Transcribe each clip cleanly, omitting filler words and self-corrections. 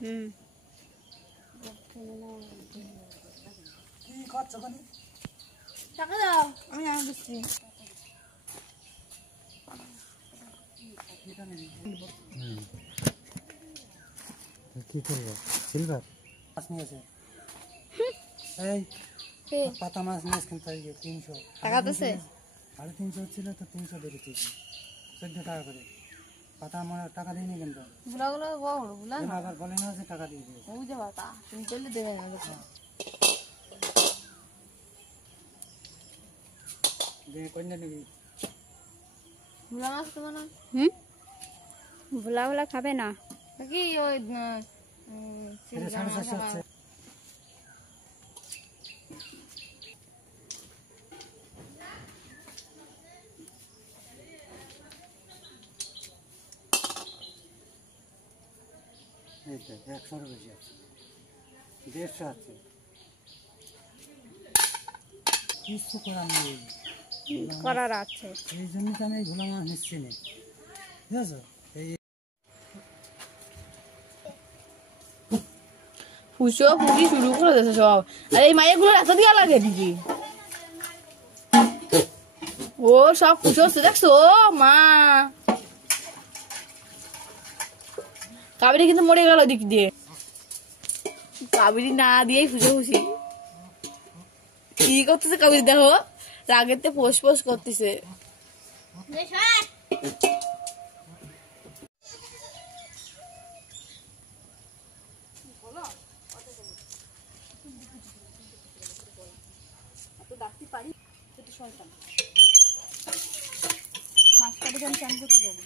কি করছো কোনি? টাকা দাও, আমি আনা দিচ্ছি। কি করবো? সিলভার মাছ নিয়েছে। এই পাতা মাছ নিয়েছে কিন্তু 300 টাকা দিছে? 350 ছিল তো 300 দিয়ে দিয়েছি, 14 টাকা করে। পাতা আমার টাকা দিইনি কিন্তু। বুলাগুলো বড় বুলা না, আবার বলে না যে টাকা দিয়ে দিয়েছে। ওই যে পাতা তুমি চলে দেবে না যে কন্যা নিবি বুলা মাছ তোমার না? ভোলা ভোলা খাবে না কি ওই 450 হচ্ছে। এই তো 100 বেশি আছে, 150 আছে। কিছু করার নেই, করার আছে। এই জন্য তো আমি ভোলা মাছ নিচ্ছি না, ঠিক আছে? ফুসো ফুটি শুরু করে দিয়েছে সব। আর এই মায়েরগুলো এত দিয়া লাগে দিদি, ও সব ফুসো হচ্ছে দেখছো মা। কাবেরি কিন্তু মরে গেল দিক দিয়ে, কাবেরি না দিয়েই ফুসো ফুসি কি করতেছে। কাবেরি দেখো রাগেতে পোষ পোষ করতেছে। মাছ কাটে আমি চান করতে যাবো।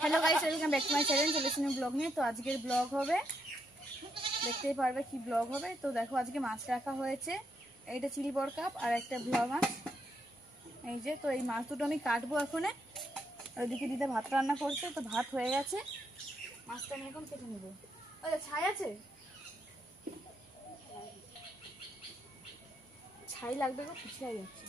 Hello guys, welcome back to my channel. চলেছি ব্লগ নিয়ে। তো আজকের ব্লগ হবে, দেখতেই পারবে কি ব্লগ হবে। তো দেখো আজকে মাছ রাখা হয়েছে, এইটা চিলি বড় কাপ আর একটা ভোলা মাছ। এই যে, তো এই মাছ দুটো আমি কাটবো এখনে। ওইদিকে দিদা ভাত রান্না করছে, তো ভাত হয়ে গেছে, মাছটা আমি এখন কেটে নেবো। আচ্ছা ছাই আছে, ছাই লাগবে গো, পিছিয়ে যাচ্ছে।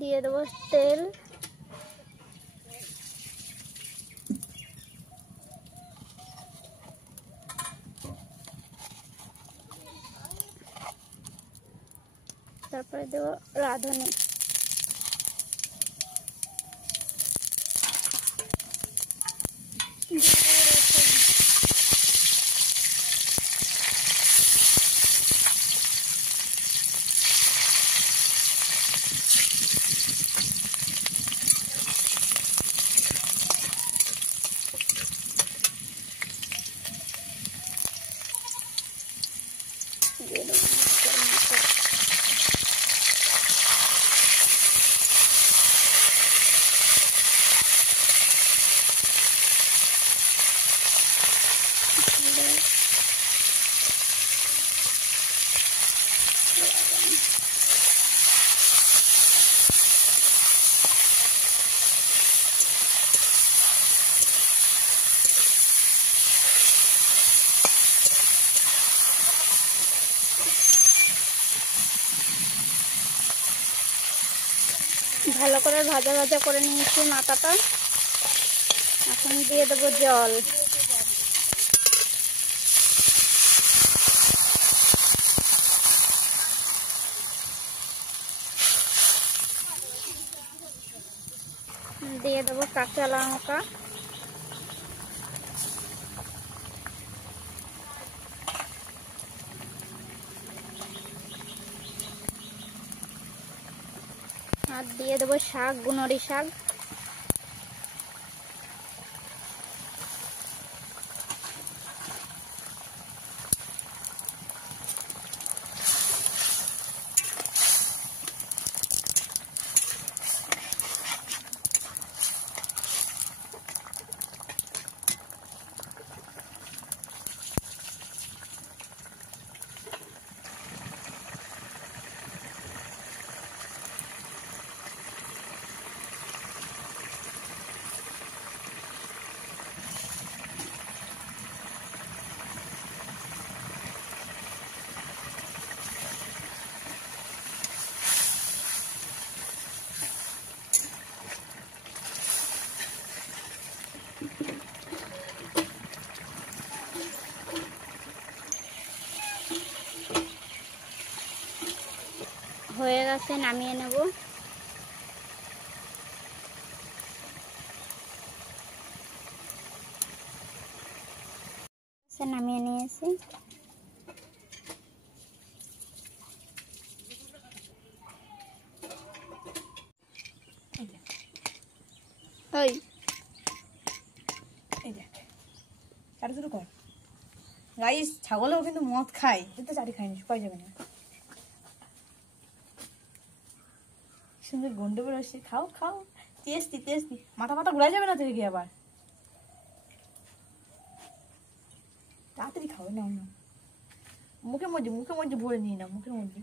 দিয়ে দেবো তেল, তারপরে দেবো রাঁধুনি, দিয়ে দেবো ভালো করে ভাজা ভাজা করে নিয়েছি মাথাটা। এখন দিয়ে দেবো জল, দিয়ে দেবো কাঁচা লঙ্কা, আর দিয়ে দেবো শাক, গুনরি শাক। গেছে, নামিয়ে নেব। নামিয়ে নিয়েছি। ওই এই দেখ চাটা শুরু কর। গাইস ছাগলেও কিন্তু মদ খায়, কিন্তু চাটি খায়নি, পাই যাবে না। সুন্দর গন্ধ বেরোচ্ছে, খাও খাও, টেস্টি টেস্টি। মাথা মাথা ঘুরাই যাবে না তুই গিয়ে আবার, তাড়াতাড়ি খাও। না না, মুখে মধ্যে ভরে নিয়ে না, মুখের মধ্যে।